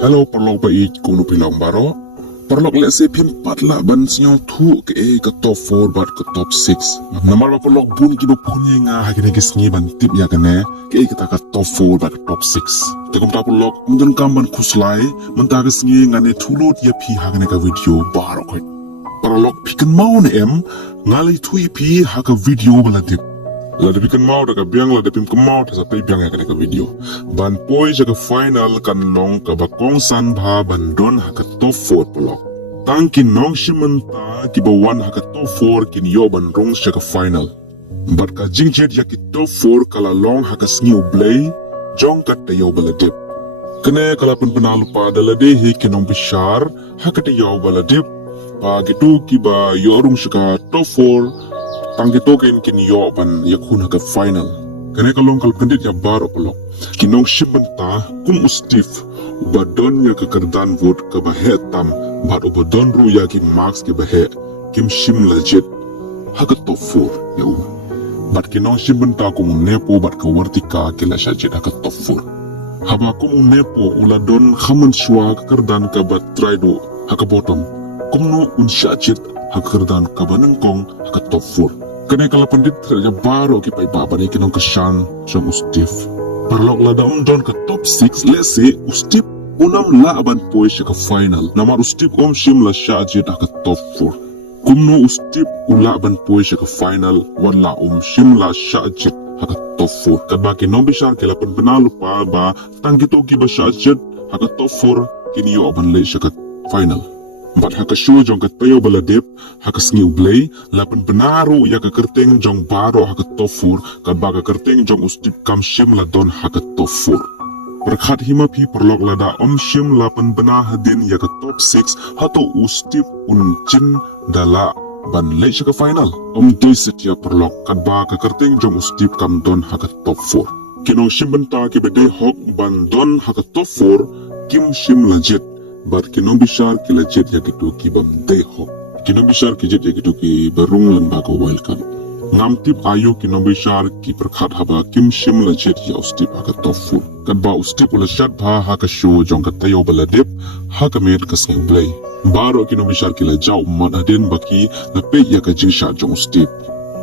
Hello paralok bai kumno pilang baroh. Paralok let's say pim patla ban snyo thu ke ka top 4 bat ka top 6. Namar ba paralok bun ki ba punye nga hakine ki sngi ban tip ya kane ke ta ka top 4 bat ka top 6. Te kum ta paralok mundun kam ban khuslai mun ta ka sngi ngane thulot ya phi hakine ka video baroh khoi. Paralok pikan mau ne em ngalai thui phi ha ka video bala tip. La de pikan mau daga biang la de pim kemau ta sapai biang ya ka video. Ban poi jaga final kan nong ka ba kong san bha ban don ha ka top 4 paralok. Tang kin nong shimanta ki ba wan ha ka top 4 kin yo ban rong jaga final. Bat ka jing jet ya ki top 4 kala long ha ka sniu blay jong kat ta yo bala dip. Kene kala pun penalu pa dala de he kin nong bishar ha ka ta yo bala dip. Pa gitu ki ba yo rong jaga top 4 tang gitu kin yo ban yakun ha ka final. Kene kalong kal pendit ya baroh paralok. Kinong shimanta kum ustif badon ya ke kerdan vote ke bahe tam bad ubadon ru ya ki marks ke bahe kim shim legit ha ka top 4 ya bad kinong shimanta kum nepo bad ke wartika ke la shajit ha ka top 4 haba kum nepo uladon khaman shwa ke kerdan ke bat traido ha ka bottom kumno un shajit ha kerdan ke banengkong ha ka top 4. Kene kala pandit ya baroh ki pai baba ni kinong keshan jong ustif. Paralok la daun don ke top 6 let's say ustif unam la aban poi ka final. Namar ustif shim la shajit ka top 4. Kumno ustif ula aban poi ka final wala shim la shajit ka top 4. Kadba ki nombishar ke la pen benalu pa ba tangito ki ba shajit ka top 4 kini yo aban le ka final. Bat haka show jong ka tayo bala dip haka sniu blay lapan benaru ya ka kerteng jong baroh haka top 4 kadba ka kerteng jong ustip kam shim la don haka top 4. Berkat hima pi paralok lada shim lapan bena hadin ya ka top 6 hato ustip jin dala ban le ka final. Doi setia paralok kadba ka kerteng jong ustip kam don haka top 4. Kinong shim benta ki bede hok ban don haka top 4 kim shim legit. Bar kinong bishar ki legit ya gitu ki bam day hok. Kinong bishar ki jet ya gitu ki barung lan bago welcome. Ngam tip ayu kinong bishar ki perkhat haba kim shim legit ya ustip haka top 4. Kadba ustip ula shat bha haka show jong ka tayo bala dip haka med ka sing blay. Baro kinong bishar ki la jaw mat hadin baki la pe ya ka jing shat jong ustip.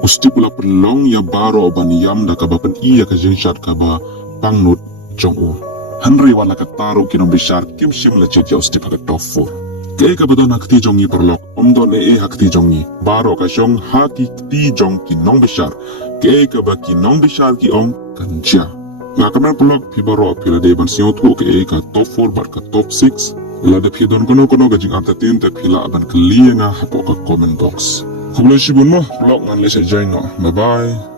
Ustip ula perlong ya baro ban yam da ka ba pen i ya ka jing shat ka ba pangnut jong u. Henry wala kataro kinong bishar kim shim legit ya ustip haka top 4. Kaya ka ba doon hakti jong ni paralok doon hakti jong ni baro ka siyong haki kti jong kinong bishar kaya ka ba kinong bishar ki kanjia nga kamer paralok pi baro pila de ban siyo tu kaya ka top 4 bar ka top 6 lada pi doon kono ka jing atatin te pila aban kaliya nga hapo ka comment box. Kublay shibun mo paralok ngan lesya jay no. Bye bye.